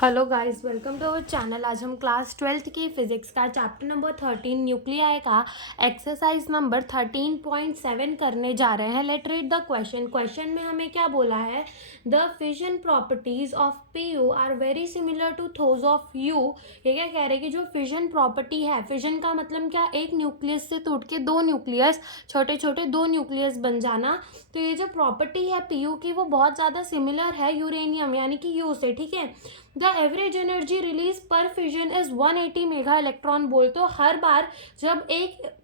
Hello guys, welcome to our channel. आज हम class 12th की फिजिक्स का चैप्टर नंबर 13 न्यूक्लियाई का एक्सरसाइज नंबर 13.7 करने जा रहे हैं। लेट रीड द क्वेश्चन में हमें क्या बोला है। The fission properties of P are very similar to those of U. ये क्या कह रहे हैं कि जो फिजन प्रॉपर्टी है, फिजन का मतलब क्या, एक न्यूक्लियस से टूट के दो न्यूक्लियस, छोटे छोटे दो न्यूक्लियस बन जाना। तो ये जो प्रॉपर्टी है पी की वो बहुत ज़्यादा सिमिलर है यूरेनियम यानी कि यू से। ठीक है, द एवरेज एनर्जी रिलीज पर fission is 180 mega electron volt. तो हर बार जब एक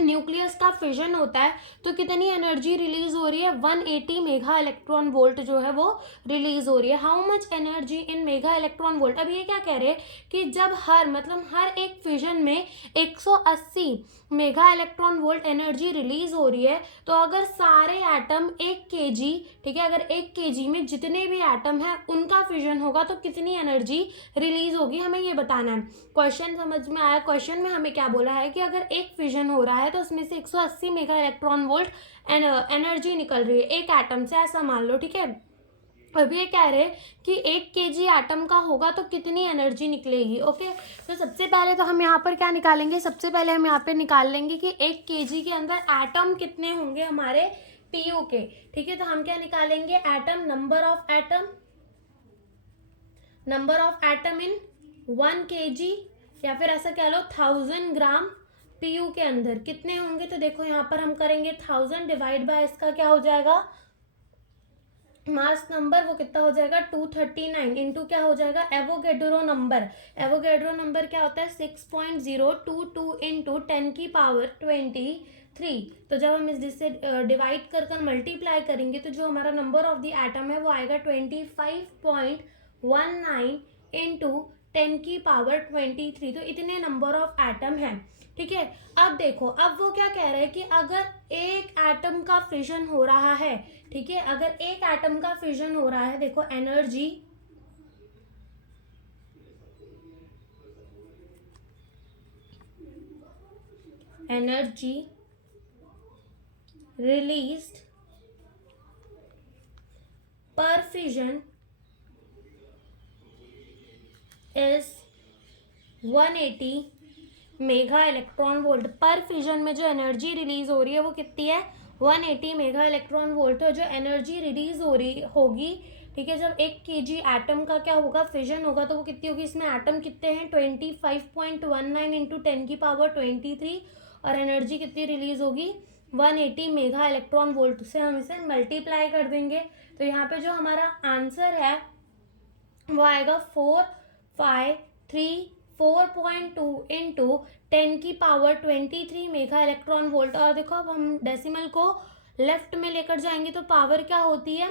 न्यूक्लियस का फिजन होता है तो कितनी एनर्जी रिलीज हो रही है, 180 मेगा इलेक्ट्रॉन वोल्ट जो है वो रिलीज हो रही है। How much energy in mega electron volt. अब ये क्या कह रहे हैं कि जब हर एक फिजन में 180 mega electron volt energy release हो रही है, तो अगर सारे एटम 1 kg, ठीक है, अगर 1 kg में जितने भी एटम है उनका फिजन होगा तो कितनी एनर्जी रिलीज होगी, हमें ये बताना है। क्वेश्चन समझ में आया। क्वेश्चन में हमें क्या बोला है कि अगर एक फिजन हो रहा है तो उसमें से 180 मेगा इलेक्ट्रॉन वोल्ट एनर्जी निकल रही है एक एटम से, ऐसा मान लो। ठीक है, अब ये कह रहे हैं कि 1 kg एटम का होगा तो कितनी एनर्जी निकलेगी। ओके, तो सबसे पहले तो हम यहाँ पर क्या निकालेंगे, सबसे पहले हम यहाँ पे निकाल लेंगे कि 1 kg के अंदर एटम कितने होंगे हमारे पीयू के। ठीक है, तो हम क्या निकालेंगे, atom, number of atom in 1 kg, या फिर ऐसा कह लो 1000 ग्राम पीयू के अंदर कितने होंगे। तो देखो यहाँ पर हम करेंगे 1000 डिवाइड बाय इसका क्या हो जाएगा, मास नंबर, वो कितना हो जाएगा 239, इंटू क्या हो जाएगा एवोगैड्रो नंबर। एवोगैड्रो नंबर क्या होता है 6.022 इंटू 10⁻23। तो जब हम इससे डिवाइड कर मल्टीप्लाई करेंगे तो जो हमारा नंबर ऑफ द एटम है वो आएगा 25.19 इंटू 10⁻23। तो इतने नंबर ऑफ एटम हैं। ठीक है, अब देखो, अब वो क्या कह रहे हैं कि अगर एक एटम का फिजन हो रहा है, ठीक है, अगर एक एटम का फिजन हो रहा है, देखो एनर्जी रिलीज्ड पर fission is 180 mega electron volt. पर फिजन में जो एनर्जी रिलीज हो रही है वो कितनी है, 180 मेगा इलेक्ट्रॉन वोल्ट। तो जो एनर्जी रिलीज हो रही होगी, ठीक है, जब 1 kg एटम का क्या होगा, फिजन होगा, तो वो कितनी होगी, इसमें एटम कितने हैं 25.19 इंटू 10⁻23, और एनर्जी कितनी रिलीज होगी 180 मेगा इलेक्ट्रॉन वोल्ट से हम इसे मल्टीप्लाई कर देंगे। तो यहाँ पे जो हमारा आंसर है वो आएगा 4.2 इंटू 10⁻23 मेगा इलेक्ट्रॉन वोल्ट। और देखो, अब हम डेसिमल को लेफ्ट में लेकर जाएंगे तो पावर क्या होती है,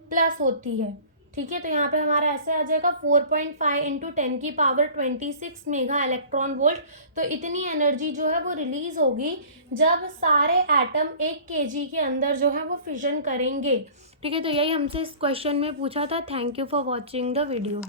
प्लस होती है। ठीक है, तो यहाँ पे हमारा ऐसे आ जाएगा 4.5 इंटू 10⁻26 मेगा इलेक्ट्रॉन वोल्ट। तो इतनी एनर्जी जो है वो रिलीज होगी जब सारे एटम 1 kg के अंदर जो है वो फिजन करेंगे। ठीक है, तो यही हमसे इस क्वेश्चन में पूछा था। Thank you for watching the video.